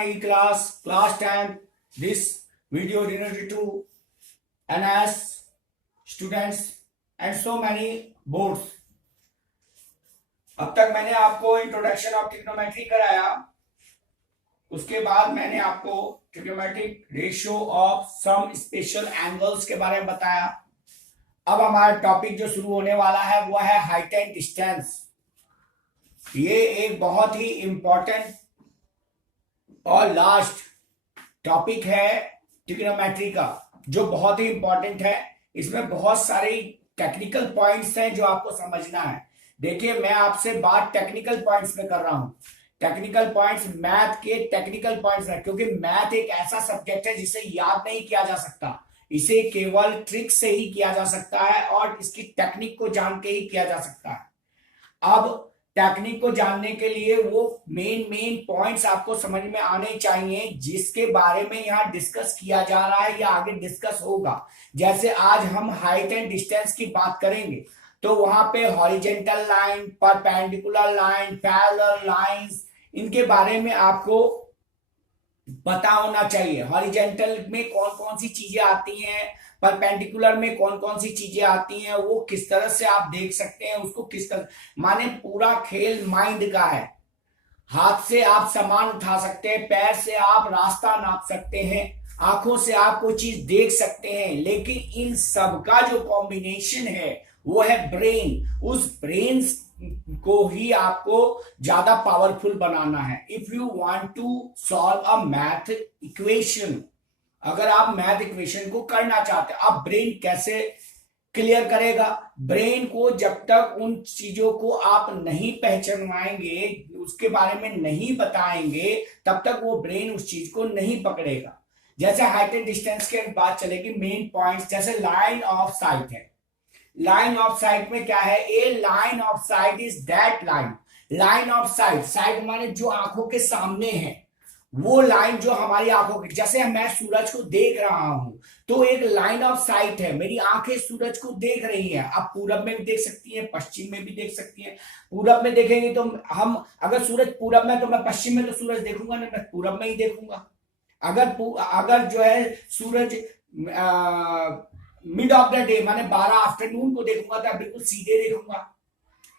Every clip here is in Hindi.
my class 10. This video related to NS students and so many boards. अब तक मैंने आपको इंट्रोडक्शन ऑफ ट्रिग्नोमेट्री कराया, उसके बाद मैंने आपको trigonometric ratio of some special angles के बारे में बताया। अब हमारा टॉपिक जो शुरू होने वाला है वो है हाइट एंड डिस्टेंस। ये एक बहुत ही इंपॉर्टेंट और लास्ट टॉपिक है ट्रिग्नोमेट्री का, जो बहुत ही इंपॉर्टेंट है। इसमें बहुत सारे टेक्निकल पॉइंट्स हैं जो आपको समझना है। देखिए, मैं आपसे बात टेक्निकल पॉइंट्स में कर रहा हूं। टेक्निकल पॉइंट्स मैथ के टेक्निकल पॉइंट्स है, क्योंकि मैथ एक ऐसा सब्जेक्ट है जिसे याद नहीं किया जा सकता। इसे केवल ट्रिक से ही किया जा सकता है और इसकी टेक्निक को जान के ही किया जा सकता है। अब टेक्निक को जानने के लिए वो मेन पॉइंट्स आपको समझ में आने चाहिए, जिसके बारे में यहाँ डिस्कस किया जा रहा है या आगे डिस्कस होगा। जैसे आज हम हाइट एंड डिस्टेंस की बात करेंगे तो वहां पे horizontal line, perpendicular line, parallel lines, इनके बारे में आपको पता होना चाहिए। हॉरिजेंटल में कौन कौन सी चीजें आती हैं, परपेंडिकुलर में कौन कौन सी चीजें आती हैं, वो किस तरह से आप देख सकते हैं उसको, किस तरह, माने पूरा खेल माइंड का है। हाथ से आप सामान उठा सकते हैं, पैर से आप रास्ता नाप सकते हैं, आंखों से आप कोई चीज देख सकते हैं, लेकिन इन सब का जो कॉम्बिनेशन है वो है ब्रेन। उस ब्रेन को ही आपको ज्यादा पावरफुल बनाना है। If you want to solve a math equation, अगर आप मैथ इक्वेशन को करना चाहते हैं, आप ब्रेन कैसे क्लियर करेगा? ब्रेन को जब तक उन चीजों को आप नहीं पहचानवाएंगे, उसके बारे में नहीं बताएंगे, तब तक वो ब्रेन उस चीज को नहीं पकड़ेगा। जैसे हाइट एंड डिस्टेंस की बात चलेगी, मेन पॉइंट्स जैसे लाइन ऑफ साइट है। लाइन ऑफ साइट में क्या है? A line of sight is that line. Line of sight, sight माने जो आंखों के सामने है, वो लाइन जो हमारी आंखों के, जैसे मैं सूरज को देख रहा हूं तो एक लाइन ऑफ साइट है, मेरी आंखें सूरज को देख रही हैं। आप पूरब में भी देख सकती हैं, पश्चिम में भी देख सकती हैं। पूरब में देखेंगे तो हम, अगर सूरज पूरब में तो मैं पश्चिम में तो सूरज देखूंगा नहीं, मैं पूरब में ही देखूंगा। अगर जो है सूरज मिड ऑफ द डे माने 12 आफ्टरनून को देखूंगा तो बिल्कुल सीधे देखूंगा।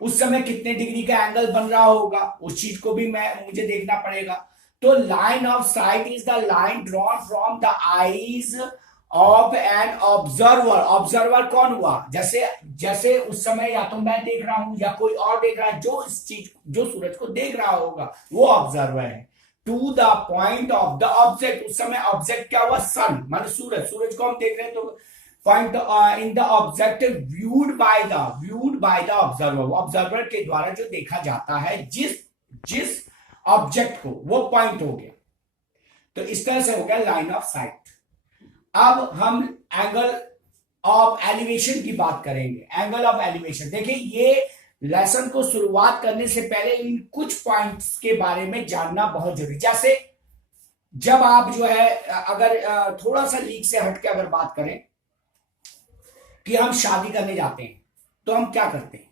उस समय कितने डिग्री का एंगल बन रहा होगा, उस चीज को भी मुझे देखना पड़ेगा। तो line of sight is the line drawn from the eyes of an observer. Observer कौन हुआ? जैसे उस समय या तो मैं देख रहा हूं या कोई और देख रहा है, जो इस चीज, जो सूरज को देख रहा होगा वो ऑब्जर्वर है। To the point of the object, उस समय ऑब्जेक्ट क्या हुआ? सन, मतलब सूरज को हम देख रहे हैं तो point in the object viewed by the observer. Observer के द्वारा जो देखा जाता है जिस ऑब्जेक्ट को, वो पॉइंट हो गया। तो इस तरह से हो गया लाइन ऑफ साइट। अब हम एंगल ऑफ एलिवेशन की बात करेंगे। एंगल ऑफ एलिवेशन, देखिए, ये लेसन को शुरुआत करने से पहले इन कुछ पॉइंट्स के बारे में जानना बहुत जरूरी। जैसे जब आप जो है, अगर थोड़ा सा लीक से हट के अगर बात करें कि हम शादी करने जाते हैं तो हम क्या करते हैं?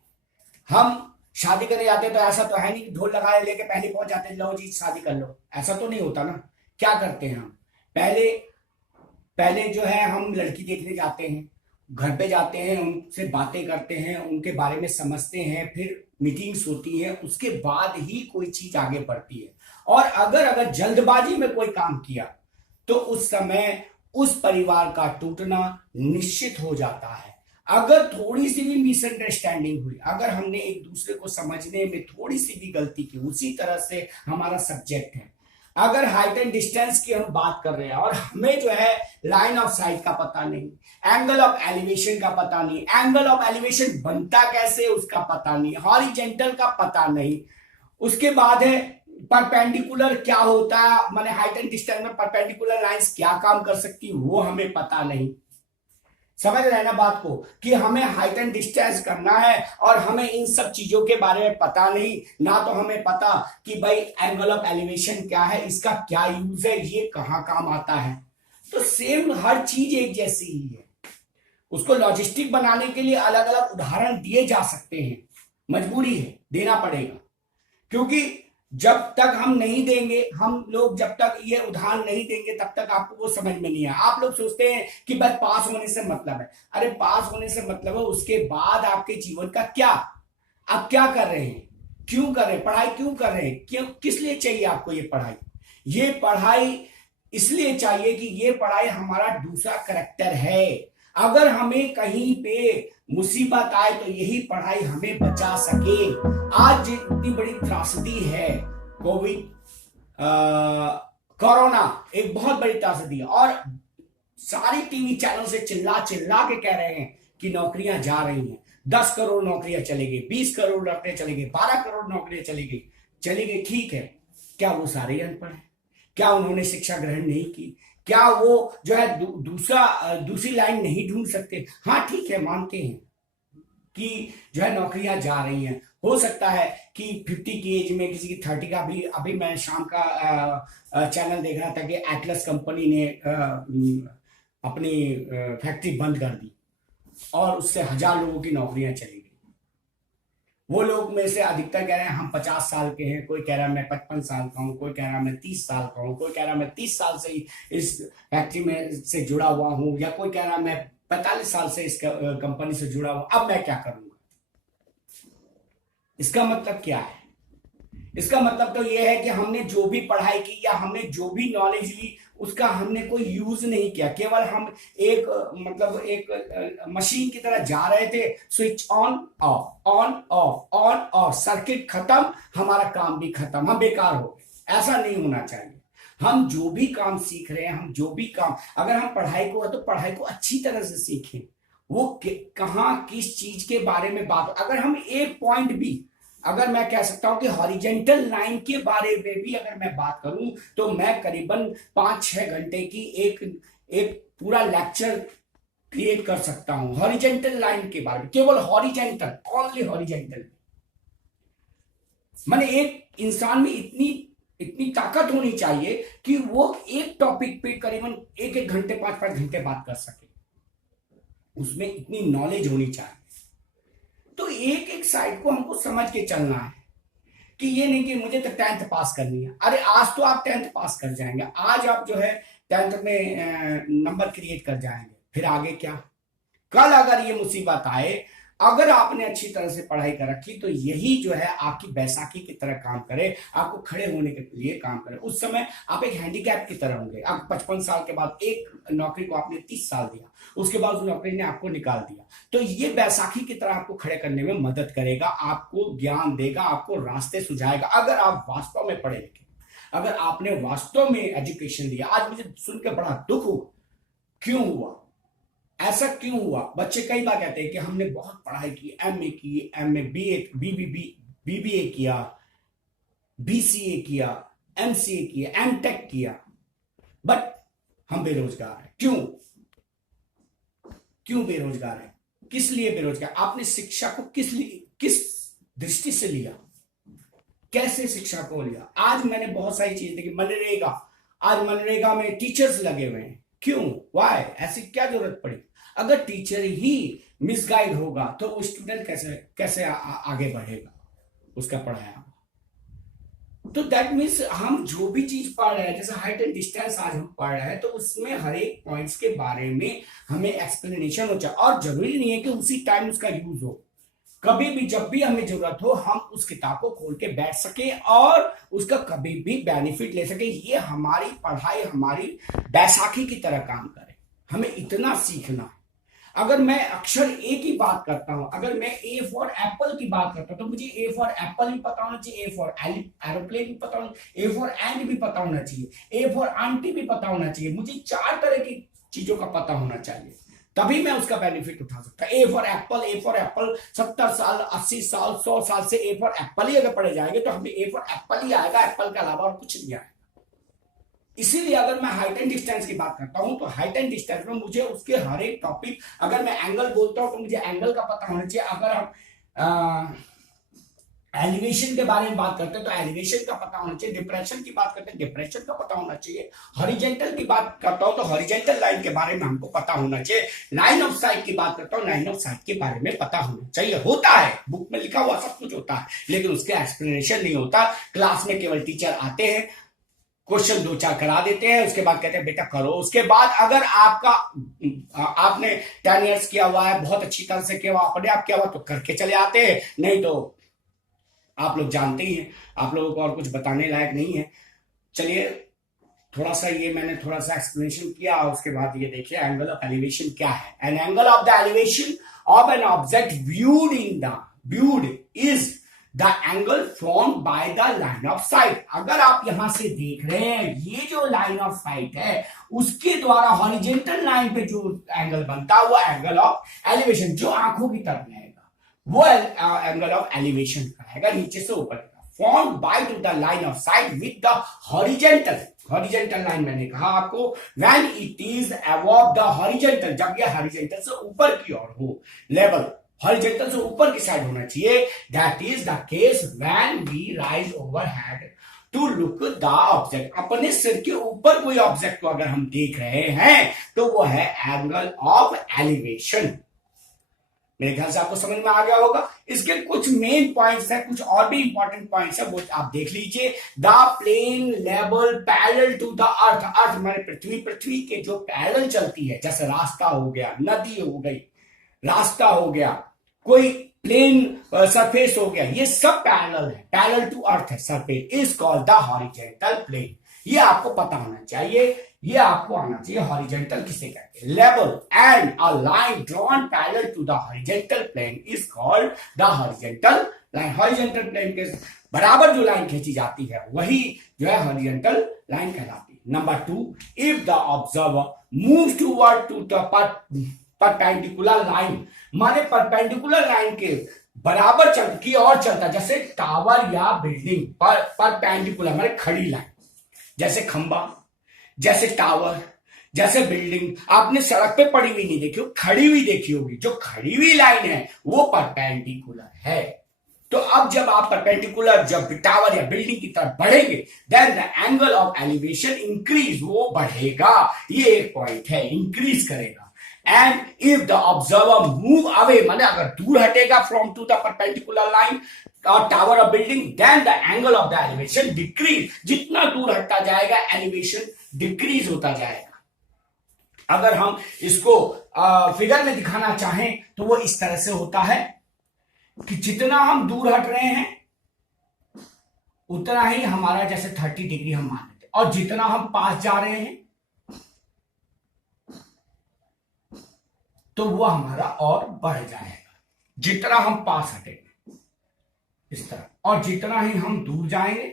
हम शादी करने जाते हैं तो ऐसा तो है नहीं कि ढोल लगाए लेके पहले पहुंच जाते हैं, लो जी शादी कर लो, ऐसा तो नहीं होता ना। क्या करते हैं हम? पहले जो है हम लड़की देखने जाते हैं, घर पे जाते हैं, उनसे बातें करते हैं, उनके बारे में समझते हैं, फिर मीटिंग्स होती है, उसके बाद ही कोई चीज आगे बढ़ती है। और अगर जल्दबाजी में कोई काम किया तो उस समय उस परिवार का टूटना निश्चित हो जाता है। अगर थोड़ी सी भी मिसअंडरस्टैंडिंग हुई, अगर हमने एक दूसरे को समझने में थोड़ी सी भी गलती की, उसी तरह से हमारा सब्जेक्ट है। अगर हाइट एंड डिस्टेंस की हम बात कर रहे हैं और हमें जो है लाइन ऑफ साइट का पता नहीं, एंगल ऑफ एलिवेशन का पता नहीं, एंगल ऑफ एलिवेशन बनता कैसे उसका पता नहीं, हॉरिजेंटल का पता नहीं, उसके बाद है परपेंडिकुलर क्या होता है, माने हाइट एंड डिस्टेंस में परपेंडिकुलर लाइंस क्या काम कर सकती है, वो हमें पता नहीं। समझ रहे हैं ना बात को, कि हमें हाइट एंड डिस्टेंस करना है और हमें इन सब चीजों के बारे में पता नहीं, ना तो हमें पता कि भाई एंगल ऑफ एलिवेशन क्या है, इसका क्या यूज है, ये कहां काम आता है। तो सेम हर चीज एक जैसी ही है। उसको लॉजिस्टिक बनाने के लिए अलग अलग उदाहरण दिए जा सकते हैं, मजबूरी है, देना पड़ेगा, क्योंकि जब तक हम नहीं देंगे, हम लोग जब तक ये उदाहरण नहीं देंगे तब तक आपको वो समझ में नहीं आया। आप लोग सोचते हैं कि बस पास होने से मतलब है। अरे पास होने से मतलब है उसके बाद आपके जीवन का क्या, आप क्या कर रहे हैं, क्यों कर रहे हैं, पढ़ाई क्यों कर रहे हैं, क्यों, किस लिए चाहिए आपको ये पढ़ाई। ये पढ़ाई इसलिए चाहिए कि ये पढ़ाई हमारा दूसरा करैक्टर है। अगर हमें कहीं पे मुसीबत आए तो यही पढ़ाई हमें बचा सके। आज इतनी बड़ी त्रासदी है कोविड, कोरोना एक बहुत बड़ी त्रासदी है, और सारी टीवी चैनल से चिल्ला चिल्ला के कह रहे हैं कि नौकरियां जा रही हैं, 10 करोड़ नौकरियां चली गई, 20 करोड़ नौकरियां चली गई, 12 करोड़ नौकरियां चली गई। ठीक है, क्या वो सारे अनपढ़ हैं? क्या उन्होंने शिक्षा ग्रहण नहीं की? क्या वो जो है दूसरी लाइन नहीं ढूंढ सकते? हाँ ठीक है, मानते हैं कि जो है नौकरियां जा रही हैं। हो सकता है कि 50 की एज में किसी की 30 का भी। अभी मैं शाम का चैनल देख रहा था कि एटलस कंपनी ने अपनी फैक्ट्री बंद कर दी और उससे 1000 लोगों की नौकरियां चली गई। वो लोग में से अधिकतर कह रहे हैं हम 50 साल के हैं, कोई कह रहा है मैं 55 साल का हूं, कोई कह रहा है मैं 30 साल का हूं, कोई कह रहा है मैं 30 साल से ही इस फैक्ट्री में से जुड़ा हुआ हूं, या कोई कह रहा है मैं 45 साल से इस कंपनी से जुड़ा हुआ। अब मैं क्या करूंगा? इसका मतलब क्या है? इसका मतलब तो यह है कि हमने जो भी पढ़ाई की या हमने जो भी नॉलेज ली उसका हमने कोई यूज नहीं किया। केवल हम एक मतलब एक मशीन की तरह जा रहे थे, switch on off, on off, on off, circuit खत्म, हमारा काम भी खत्म, हम बेकार हो गए। ऐसा नहीं होना चाहिए। हम जो भी काम सीख रहे हैं, हम जो भी काम, अगर हम पढ़ाई को है तो पढ़ाई को अच्छी तरह से सीखें। वो कहां किस चीज के बारे में बात, अगर हम एक पॉइंट भी, अगर मैं कह सकता हूं कि हॉरिजेंटल लाइन के बारे में भी अगर मैं बात करूं तो मैं करीबन 5-6 घंटे की एक पूरा लेक्चर क्रिएट कर सकता हूं हॉरिजेंटल लाइन के बारे में। केवल हॉरिजेंटल, ओनली हॉरिजेंटल। माने एक इंसान में इतनी ताकत होनी चाहिए कि वो एक टॉपिक पे करीबन 1-1 घंटे 5-5 घंटे बात कर सके, उसमें इतनी नॉलेज होनी चाहिए। तो एक एक साइड को हमको समझ के चलना है कि ये नहीं कि मुझे तो 10th पास करनी है। अरे आज तो आप 10th पास कर जाएंगे, आज आप जो है 10th में नंबर क्रिएट कर जाएंगे, फिर आगे क्या? कल अगर ये मुसीबत आए, अगर आपने अच्छी तरह से पढ़ाई कर रखी तो यही जो है आपकी बैसाखी की तरह काम करे, आपको खड़े होने के लिए काम करे। उस समय आप एक हैंडीकैप की तरह होंगे। आप 55 साल के बाद एक नौकरी को आपने 30 साल दिया, उसके बाद उस नौकरी ने आपको निकाल दिया, तो ये बैसाखी की तरह आपको खड़े करने में मदद करेगा, आपको ज्ञान देगा, आपको रास्ते सुझाएगा। अगर आप वास्तव में पढ़े लिखे, अगर आपने वास्तव में एजुकेशन लिया। आज मुझे सुन के बड़ा दुख हुआ। क्यों हुआ? ऐसा क्यों हुआ? बच्चे कई बार कहते हैं कि हमने बहुत पढ़ाई की, एमए की, एमए, बीए, बीबीए किया, बीसीए किया, एमसीए किया, एमटेक किया, बट हम बेरोजगार हैं। क्यों? क्यों बेरोजगार है? किस लिए बेरोजगार? आपने शिक्षा को किस दृष्टि से लिया, कैसे शिक्षा को लिया? आज मैंने बहुत सारी चीजें देखी। मनरेगा, आज मनरेगा में टीचर्स लगे हुए हैं। क्यों? वाई? ऐसी क्या जरूरत पड़ी? अगर टीचर ही मिसगाइड होगा तो वो स्टूडेंट कैसे आगे बढ़ेगा उसका पढ़ाया? तो दैट मीन्स हम जो भी चीज पढ़ रहे हैं, जैसे हाइट एंड डिस्टेंस आज हम पढ़ रहे हैं, तो उसमें हर एक पॉइंट्स के बारे में हमें एक्सप्लेनेशन हो जाए। और जरूरी नहीं है कि उसी टाइम उसका यूज हो, कभी भी जब भी हमें जरूरत हो हम उस किताब को खोल के बैठ सके और उसका कभी भी बेनिफिट ले सके। ये हमारी पढ़ाई हमारी बैसाखी की तरह काम करे। हमें इतना सीखना है। अगर मैं अक्षर ए की बात करता हूं, अगर मैं ए फॉर एप्पल की बात करता हूं, तो मुझे ए फॉर एप्पल भी पता होना चाहिए, ए फॉर एरोप्लेन भी पता होना, ए फॉर एंड भी पता होना चाहिए, ए फॉर आंटी भी पता होना चाहिए। मुझे 4 तरह की चीजों का पता होना चाहिए, तभी मैं उसका बेनिफिट उठा सकता। A for Apple, A for Apple 70 साल, 80 साल, 100 साल से ए फॉर एप्पल ही अगर पढ़े जाएंगे तो हमें ए फॉर एप्पल ही आएगा, एप्पल के अलावा और कुछ नहीं आएगा। इसीलिए अगर मैं हाइट एंड डिस्टेंस की बात करता हूं तो हाइट एंड डिस्टेंस में मुझे उसके हर एक टॉपिक, अगर मैं एंगल बोलता हूं तो मुझे एंगल का पता होना चाहिए। अगर हम एलिवेशन के बारे में बात करते हैं तो एलिवेशन का पता होना चाहिए, डिप्रेशन की बात करते हैं डिप्रेशन का पता होना चाहिए, हॉरिजॉन्टल की बात करता हूं तो हॉरिजॉन्टल लाइन के बारे में हमको पता होना चाहिए, लाइन ऑफ साइट की बात करता हूं लाइन ऑफ साइट के बारे में पता होना चाहिए। होता है बुक में लिखा हुआ सब कुछ होता है, लेकिन उसके एक्सप्लेनेशन नहीं होता। क्लास में केवल टीचर आते हैं, क्वेश्चन 2-4 करा देते हैं, उसके बाद कहते हैं बेटा करो। उसके बाद अगर आपने 10 ईयर्स किया हुआ है, बहुत अच्छी तरह से किया हुआ, अपने आप किया हुआ तो करके चले आते हैं, नहीं तो आप लोग जानते ही हैं, आप लोगों को और कुछ बताने लायक नहीं है। चलिए थोड़ा सा ये मैंने थोड़ा सा एक्सप्लेनेशन किया, उसके बाद ये देखिए एंगल ऑफ एलिवेशन क्या है। An angle of the elevation of an object viewed is the angle form by the line of site. अगर आप यहां से देख रहे हैं ये जो लाइन ऑफ साइट है उसके द्वारा हॉरिजॉन्टल लाइन पे जो एंगल बनता है वो एंगल ऑफ एलिवेशन, जो आंखों की तरफ रहेगा वो एंगल ऑफ एलिवेशन रहेगा, नीचे से ऊपर का, form by two the line of site with the horizontal line. मैंने कहा आपको when it is above the horizontal, जब ये हॉरिजॉन्टल से ऊपर की ओर हो, लेवल हॉरिजॉन्टल से ऊपर की साइड होना चाहिए। That is the case when we raise overhead to look the object. अपने सिर के ऊपर कोई ऑब्जेक्ट को अगर हम देख रहे हैं तो वो है एंगल ऑफ एलिवेशन। मेरे ख्याल से आपको समझ में आ गया होगा। इसके कुछ मेन पॉइंट्स हैं, कुछ और भी इंपॉर्टेंट पॉइंट्स हैं, वो आप देख लीजिए। The plane level parallel to the earth, earth माने पृथ्वी के जो पैरेलल चलती है, जैसे रास्ता हो गया, नदी हो गई, रास्ता हो गया, कोई प्लेन सरफेस हो गया, ये सब पैरेलल है, पैरेलल टू अर्थ है surface, is called the horizontal plane. ये आपको पता होना चाहिए, ये आपको आना चाहिए। हॉरिजॉन्टल किसे कहते हैं? Level and a line drawn parallel to the horizontal plane is called the horizontal line. Horizontal plane के बराबर जो लाइन खींची जाती है वही जो है हॉरिजॉन्टल लाइन कहलाती है। Number 2, if the observer move toward to the perpendicular line, माने परपेंडिकुलर लाइन के बराबर की ओर चलता, जैसे टावर या बिल्डिंग पर परपेंडिकुलर माने खड़ी लाइन, जैसे खंबा, जैसे टावर, जैसे बिल्डिंग आपने सड़क पे पड़ी हुई नहीं देखी, खड़ी हुई देखी होगी। जो खड़ी हुई लाइन है वो परपेंडिकुलर है। तो अब जब आप परपेंडिकुलर जब टावर या बिल्डिंग की तरफ बढ़ेंगे then the angle of elevation increase, वो बढ़ेगा। ये एक पॉइंट है, इंक्रीज करेगा। And if the observer move away, माने अगर दूर हटेगा from to the perpendicular line और टावर और building, then the angle of the elevation decrease. जितना दूर हटता जाएगा एलिवेशन डिक्रीज होता जाएगा। अगर हम इसको फिगर में दिखाना चाहें तो वो इस तरह से होता है कि जितना हम दूर हट रहे हैं उतना ही हमारा जैसे 30 डिग्री हम मान लेते, और जितना हम पास जा रहे हैं तो वो हमारा और बढ़ जाएगा। जितना हम पास हटेंगे इस तरह, और जितना ही हम दूर जाएंगे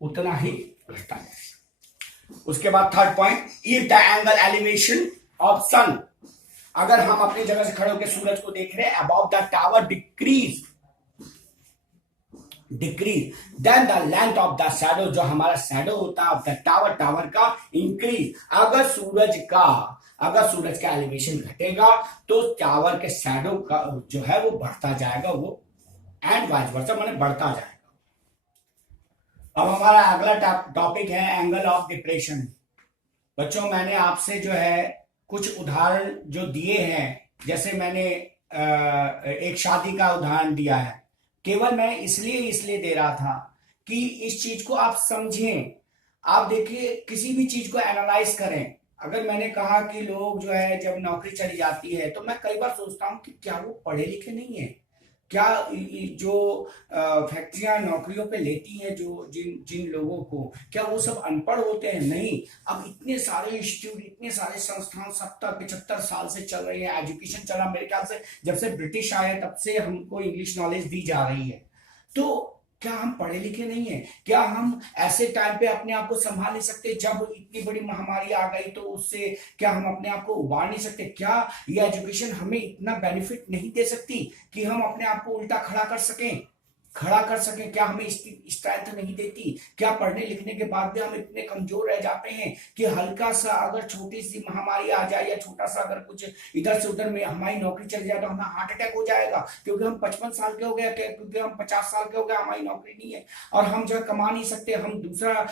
उतना ही घटता जाएगा। उसके बाद third point, if the angle elevation of sun, अगर हम अपनी जगह से खड़े होकर सूरज को देख रहे हैं, about the tower decrease then the length of the shadow, जो हमारा शैडो होता है ऑफ द टावर का इंक्रीज। अगर सूरज का एलिवेशन घटेगा तो टावर के शैडो का जो है वो बढ़ता जाएगा, वो एंड वाइस वर्सा माने बढ़ता जाएगा। अब हमारा अगला टॉपिक है एंगल ऑफ डिप्रेशन। बच्चों मैंने आपसे जो है कुछ उदाहरण जो दिए हैं, जैसे मैंने एक शादी का उदाहरण दिया है, केवल मैं इसलिए दे रहा था कि इस चीज को आप समझें। आप देखिए किसी भी चीज को एनालाइज करें। अगर मैंने कहा कि लोग जो है जब नौकरी चली जाती है तो मैं कई बार सोचता हूं कि क्या वो पढ़े लिखे नहीं है, क्या जो फैक्ट्रियां नौकरियों पे लेती हैं जो जिन लोगों को, क्या वो सब अनपढ़ होते हैं? नहीं। अब इतने सारे इंस्टीट्यूट, इतने सारे संस्थान 70-75 साल से चल रही है, एजुकेशन चल रहा, मेरे ख्याल से जब से ब्रिटिश आए तब से हमको इंग्लिश नॉलेज दी जा रही है। तो क्या हम पढ़े लिखे नहीं है? क्या हम ऐसे टाइम पे अपने आप को संभाल नहीं सकते? जब इतनी बड़ी महामारी आ गई तो उससे क्या हम अपने आप को उबार नहीं सकते? क्या ये एजुकेशन हमें इतना बेनिफिट नहीं दे सकती कि हम अपने आप को उल्टा खड़ा कर सकें? खड़ा कर सके? क्या हमें इसकी स्ट्रेंथ नहीं देती? क्या पढ़ने लिखने के बाद भी हम इतने कमजोर रह जाते हैं कि हल्का सा अगर छोटी सी महामारी आ जाए या छोटा सा अगर कुछ इधर से उधर में हमारी नौकरी चली जाए तो हमें हार्ट अटैक हो जाएगा, क्योंकि हम 55 साल के हो गए, क्योंकि हम 50 साल के हो गए, हमारी नौकरी नहीं है और हम जो है कमा नहीं सकते, हम दूसरा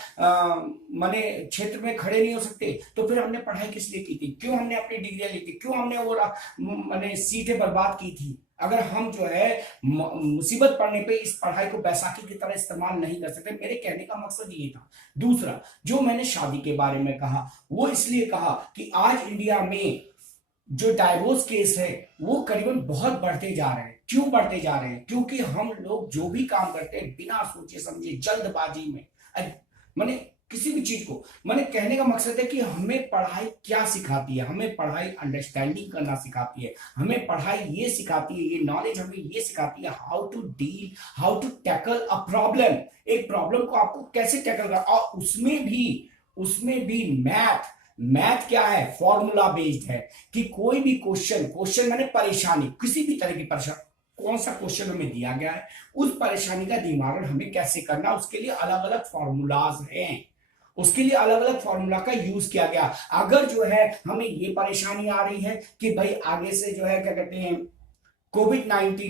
माने क्षेत्र में खड़े नहीं हो सकते। तो फिर हमने पढ़ाई किस लिए की थी? क्यों हमने अपनी डिग्रियां ली थी? क्यों हमने वो माने सीटें बर्बाद की थी? अगर हम जो है मुसीबत पड़ने पे इस पढ़ाई को बैसाखी की तरह इस्तेमाल नहीं कर सकते। मेरे कहने का मकसद ये था। दूसरा, जो मैंने शादी के बारे में कहा, वो इसलिए कहा कि आज इंडिया में जो डाइवोर्स केस है वो करीबन बहुत बढ़ते जा रहे हैं। क्यों बढ़ते जा रहे हैं? क्योंकि हम लोग जो भी काम करते हैं बिना सोचे समझे जल्दबाजी में, माने किसी भी चीज को, मैंने कहने का मकसद है कि हमें पढ़ाई क्या सिखाती है? हमें पढ़ाई अंडरस्टैंडिंग करना सिखाती है, हमें पढ़ाई ये सिखाती है, ये नॉलेज हमें ये सिखाती है how to deal, how to tackle a problem. एक प्रॉब्लम को आपको कैसे टैकल करना, और उसमें भी मैथ क्या है? फॉर्मूला बेस्ड है कि कोई भी क्वेश्चन माने परेशानी, किसी भी तरह की परेशानी, कौन सा क्वेश्चन हमें दिया गया है, उस परेशानी का निवारण हमें कैसे करना, उसके लिए अलग अलग फॉर्मूलाज हैं, उसके लिए अलग अलग फॉर्मूला का यूज किया गया। अगर जो है हमें ये परेशानी आ रही है कि भाई आगे से जो है क्या कहते हैं कोविड नाम की,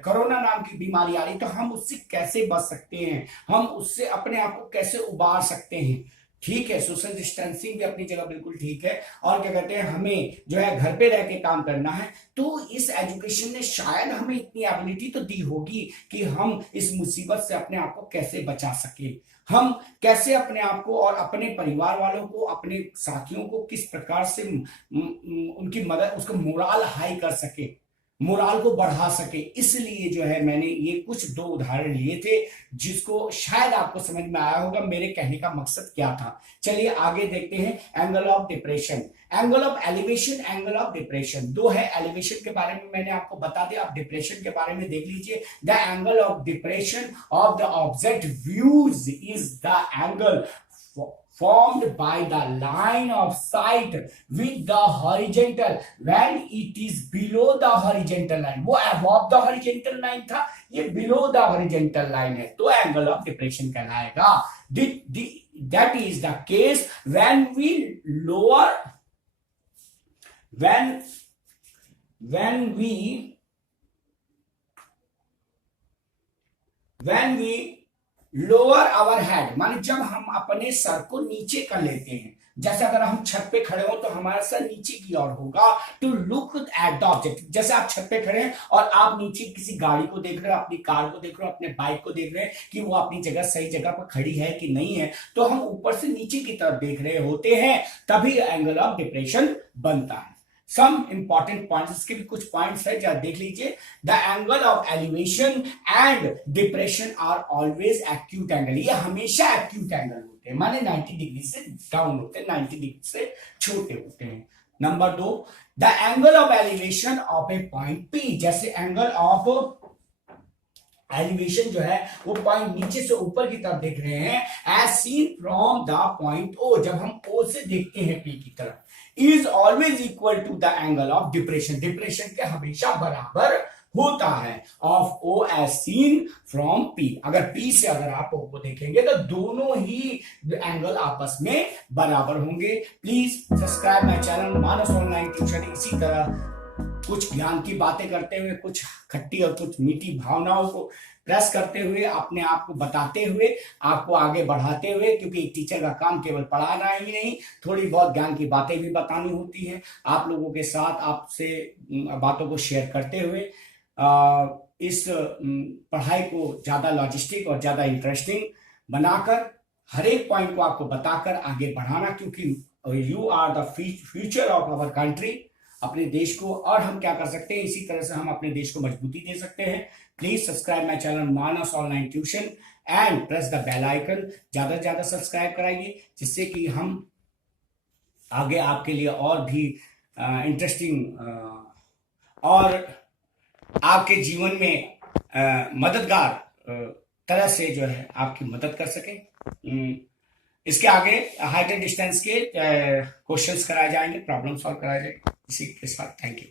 कोरोना नाम की बीमारी आ रही, तो हम उससे कैसे बच सकते हैं, हम उससे अपने आप को कैसे उबार सकते हैं। ठीक है, सोशल डिस्टेंसिंग भी अपनी जगह बिल्कुल ठीक है, और क्या कहते हैं हमें जो है घर पे रह के काम करना है। तो इस एजुकेशन ने शायद हमें इतनी एबिलिटी तो दी होगी कि हम इस मुसीबत से अपने आप को कैसे बचा सके, हम कैसे अपने आप को और अपने परिवार वालों को, अपने साथियों को किस प्रकार से उनकी मदद, उसको मोराल हाई कर सके, मोराल को बढ़ा सके। इसलिए जो है मैंने ये कुछ दो उदाहरण लिए थे, जिसको शायद आपको समझ में आया होगा मेरे कहने का मकसद क्या था। चलिए आगे देखते हैं। Angle of depression, angle of elevation, angle of depression. दो है, एलिवेशन के बारे में मैंने आपको बता दिया, आप डिप्रेशन के बारे में देख लीजिए। The angle of depression of the object views is the angle formed by the line of sight with the horizontal when it is below the horizontal line। वो above the horizontal line था, ये below the horizontal line है, तो एंगल ऑफ डिप्रेशन कहलाएगा। That is the case when we lower, when we lower our head, माने जब हम अपने सर को नीचे कर लेते हैं, जैसे अगर हम छत पे खड़े हो तो हमारा सर नीचे की ओर होगा, to look at the object. जैसे आप छत पे खड़े हैं और आप नीचे किसी गाड़ी को देख रहे हो, अपनी कार को देख रहे हो, अपने बाइक को देख रहे हैं कि वो अपनी जगह सही जगह पर खड़ी है कि नहीं है, तो हम ऊपर से नीचे की तरफ देख रहे होते हैं, तभी एंगल ऑफ डिप्रेशन बनता है। सम इंपॉर्टेंट पॉइंट्स, इसके भी कुछ पॉइंट्स है, जरा देख लीजिए। The angle of elevation and depression are always acute angle, ये हमेशा एक्यूट एंगल होते हैं, माने 90 डिग्री से डाउन होते हैं, 90 डिग्री से छोटे होते हैं। Number 2, the angle of elevation of A point P, जैसे एंगल ऑफ एलिवेशन जो है वो पॉइंट नीचे से ऊपर की तरफ देख रहे हैं, as seen from the point O, जब हम ओ से देखते हैं पी की तरफ, is always equal to the angle of depression, depression के हमेशा बराबर होता है, of O as seen from P. अगर पी से अगर आप ओ को देखेंगे तो दोनों ही एंगल आपस में बराबर होंगे। Please subscribe my channel Manas online tuition. इसी तरह कुछ ज्ञान की बातें करते हुए, कुछ खट्टी और कुछ मीठी भावनाओं को प्रेस करते हुए, अपने आप को बताते हुए, आपको आगे बढ़ाते हुए, क्योंकि एक टीचर का काम केवल पढ़ाना ही नहीं, थोड़ी बहुत ज्ञान की बातें भी बतानी होती है। आप लोगों के साथ आपसे बातों को शेयर करते हुए इस पढ़ाई को ज्यादा लॉजिस्टिक और ज्यादा इंटरेस्टिंग बनाकर, हर एक पॉइंट को आपको बताकर आगे बढ़ाना, क्योंकि you are the future of our country, अपने देश को। और हम क्या कर सकते हैं, इसी तरह से हम अपने देश को मजबूती दे सकते हैं। Please subscribe my channel Manas online tuition and press the bell icon. ज्यादा से ज्यादा सब्सक्राइब कराइए, जिससे कि हम आगे आपके लिए और भी इंटरेस्टिंग और आपके जीवन में मददगार तरह से जो है आपकी मदद कर सके। इसके आगे हाइट एंड डिस्टेंस के क्वेश्चंस कराए जाएंगे, प्रॉब्लम सॉल्व कराए जाएंगे। इसी के साथ थैंक यू।